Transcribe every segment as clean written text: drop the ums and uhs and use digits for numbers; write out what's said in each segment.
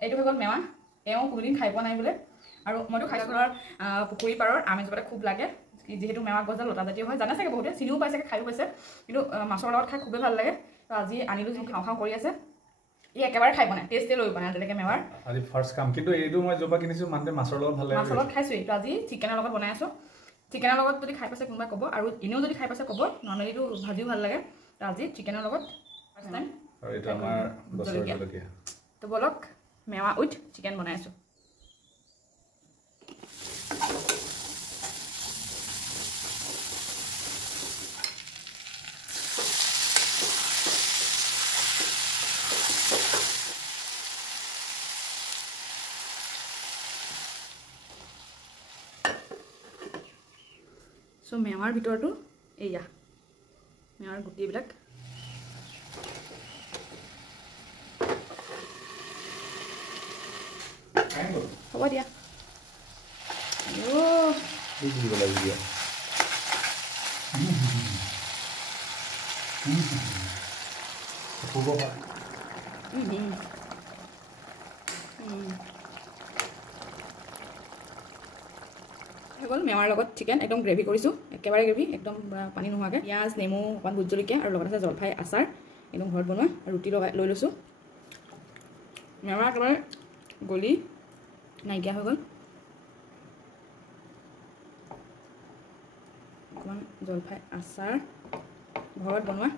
এইটো হৈ গ'ল মেৱা এওঁ কোনোদিন খাই পোৱা নাই বোলে আৰু মইতো খাইছোঁ ঘৰৰ পুখুৰী পাৰৰ আম এজোপাতে খুব লাগে যিহেতু মেৱা গছডাল লতা জাতীয় হয় জানে চাগে বহুতে চিনিও পাইছে খায়ো পাইছে কিন্তু মাছৰ লগত খাই খুবেই ভাল লাগে তো আজি আনিলোঁ যি খাওঁ খাওঁ কৰি আছে ই একেবাৰে খাই পোৱা নাই টেষ্টে লৈ পোৱা নাই আজিলৈকে মেৱাৰ আজি ফাৰ্ষ্ট কাম কিন্তু এইটো মই জবা কিনিছোঁ মানে মাছৰ লগত ভাল লাগে মাছৰ লগত খাইছোঁ এইটো আজি চিকেনৰ লগত বনাই আছোঁ চিকেনৰ লগত যদি খাই পাইছে কোনোবাই ক'ব আৰু এনেও যদি খাই পাইছে ক'ব নৰ্মেলিটো ভাজিও ভাল লাগে তো আজি চিকেনৰ লগত ফাৰ্ষ্ট টাইম আৰু এইটো আমাৰ গছৰ জলকীয়া তো বলক মেৱা উইথ চিকেন বনাই আছোঁ চ' মেৱাৰ ভিতৰতো এয়া মেৱাৰ গুটিবিলাক হ'ব দিয়া হৈ গ'ল মেৱাৰ লগত চিকেন একদম গ্ৰেভি কৰিছোঁ একেবাৰে গ্ৰেভি একদম পানী নোহোৱাকৈ পিঁয়াজ নেমু অকণমান ভোট জলকীয়া আৰু লগত আছে জলফাই আচাৰ একদম ঘৰত বনোৱা আৰু ৰুটি লৈ লৈছোঁ মেৱা একেবাৰে গলি নাইকিয়া হৈ গ'ল অকণমান জলফাই আচাৰ ঘৰত বনোৱা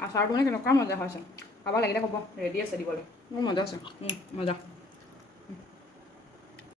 আচাৰটো মানে কেনেকুৱা মজা হৈছে খাব লাগিলে ক'ব ৰেডি আছে দিবলৈ মোৰ মজা আছে মজা